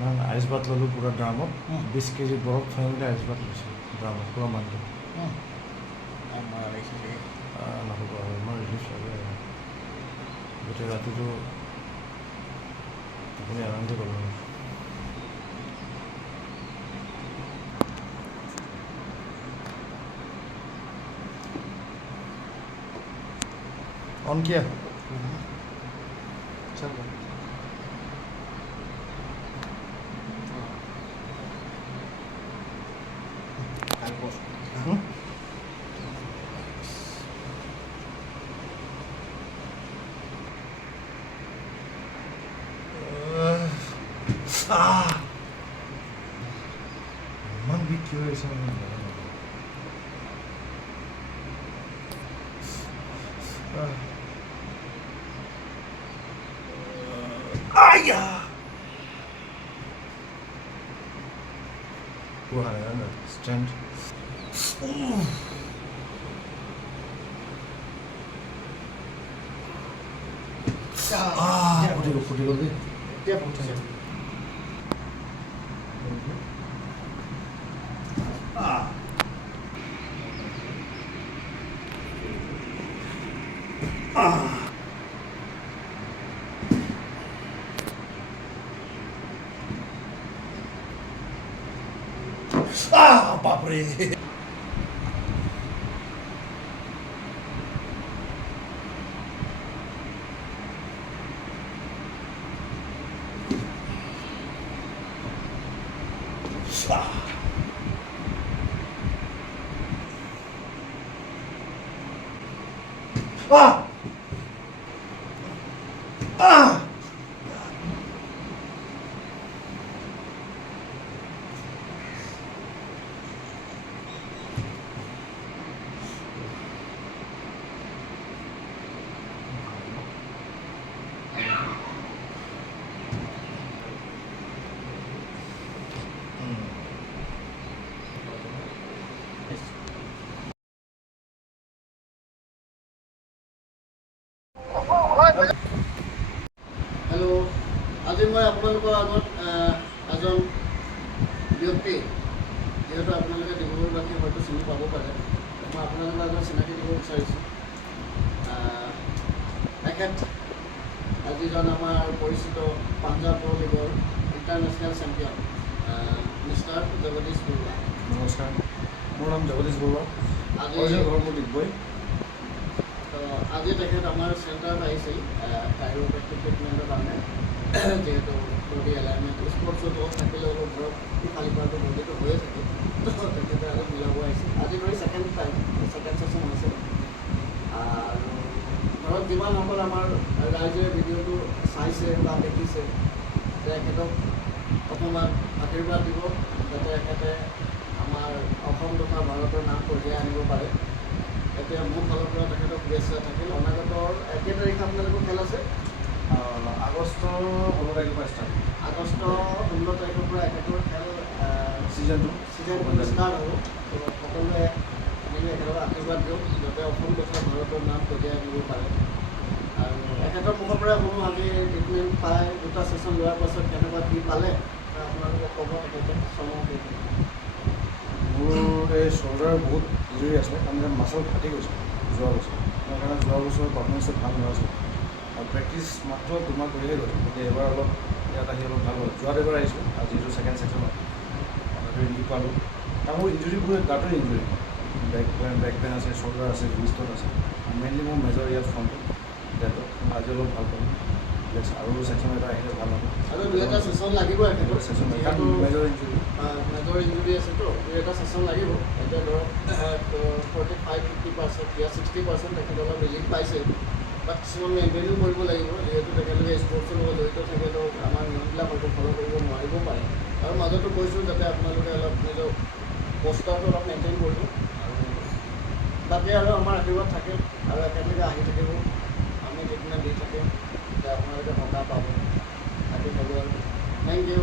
ice ভাত ল'লোঁ পূৰা ড্ৰামত 20 কেজি বৰফ থৈ মেলি আইচ ভাত লৈছোঁ ড্ৰামত পূৰা মানটো নহ'ব আৰু মই ৰিলিফ লাগে আৰু গোটেই ৰাতিটো আপুনি আৰামছে কৰিব ऑन किया चल मन भी क्यों ऐसा आया वो है ना स्टैंड फुटी गल क्या पूछा बाप रे हेलो आज मैं आपलोकर आगत एजन व्यक्ति जेहेतु आपलोके डिब्रुगढ़वासी हयतो चिनि पाब पारे मैं आपलोकर आगत चिनाकी দিব বিচাৰিছোঁ আজিজন आमार परिचित Punjab pro leaguer international champion mister Jagdish Baruah नमस्कार मोर नाम जगदीश बरुवा आज घर मोर डिगबई तो आज आमार सेंटर काइरोप्रैक्टिक ट्रिटमेंटर कारण जेहेतु बडी एलाइनमेंट स्पोर्ट्स थकिले धरक खाली पार्ट बडिটো হয়ে থাকে তো आज मिलाब आज धरी सेकेंड सेसन है धरक जिमान आमार राइजे भिडिओ चाइसे देखिसे अकमान आशीर्वाद दी जाते आमार तथा भारतर नाम कढ़ियाई आनिब पारे এতিয়া মোৰ ফালৰ পৰা তেখেতক শুভেচ্ছা থাকিল অনাগতৰ 1 তাৰিখ আপোনালোকৰ খেল আছে আগষ্ট 16 তাৰিখৰ পৰা ষ্টাৰ্ট আগষ্ট 16 তাৰিখৰ পৰা একেবাৰে খেল ছিজনটো ষ্টাৰ্ট হ'ব সকলোৱে আমি একেলগে আশীৰ্বাদ দিওঁ যাতে অসম তথা ভাৰতৰ নাম কঢ়িয়াই আনিব পাৰে আৰু একেটাৰ মুখৰ পৰা শুনো আজি ট্ৰিটমেণ্ট পাই দুটা ছেশ্যন লোৱাৰ পাছত কেনেকুৱা কি পালে আপোনালোকে ক'ব তেখেতে চমক মোৰ এই শোল্ডাৰ বহুত ইঞ্জুৰি আছিলে তাৰমানে মাছল ফাটি গৈছে যোৱা বছৰ সেইকাৰণে যোৱা বছৰ পাৰফৰ্মেঞ্চটো ভাল নহৈছিল আৰু প্ৰেক্টিচ মাত্ৰ 2 মাহ কৰিহে গৈছোঁ গতিকে এবাৰ অলপ ইয়াত আহি অলপ ভাল হ'ল যোৱাত এবাৰ আহিছোঁ আজি যিটো ছেকেণ্ড ছেকশ্যনত ৰিলিফ পালোঁ আৰু মোৰ ইঞ্জুৰিবোৰ গাঁতৰ ইঞ্জুৰি বেক পেইন আছে শোল্ডাৰ আছে ব্ৰিষ্টত আছে মেইনলি মোৰ মেজৰ ইয়াত ফ্ৰণ্টত ডেটত আজি অলপ ভাল পালোঁ আৰু ছেকশ্যন এটা আহিলে ভাল হ'ব আৰু 2টা ছেশ্যন লাগিব ছেকশ্যন মেজৰ ইঞ্জুৰি আছে তো 2টা ছেশ্যন লাগিব এতিয়া ধৰক 45-50% या 60% তেখেতে অলপ ৰিলিফ পাইছে বাট কিছুমান মেইনটেইনো কৰিব লাগিব যিহেতু তেখেতলোকে স্পৰ্টছৰ লগত জড়িত থাকে তো আমাৰ নিয়মবিলাক হয়তো ফ'ল' কৰিব নোৱাৰিব পাৰে আৰু মাজতো কৈছোঁ যাতে আপোনালোকে অলপ নিজৰ পষ্টাৰটো অলপ মেইনটেইন কৰিব আৰু তাতে আৰু আমাৰ আশীৰ্বাদ থাকে আৰু একেলগে আহি থাকিব আমি ট্ৰিটমেণ্ট দি থাকিম যাতে আপোনালোকে সকাহ পাব থাকি থাকোঁ আৰু থেংক ইউ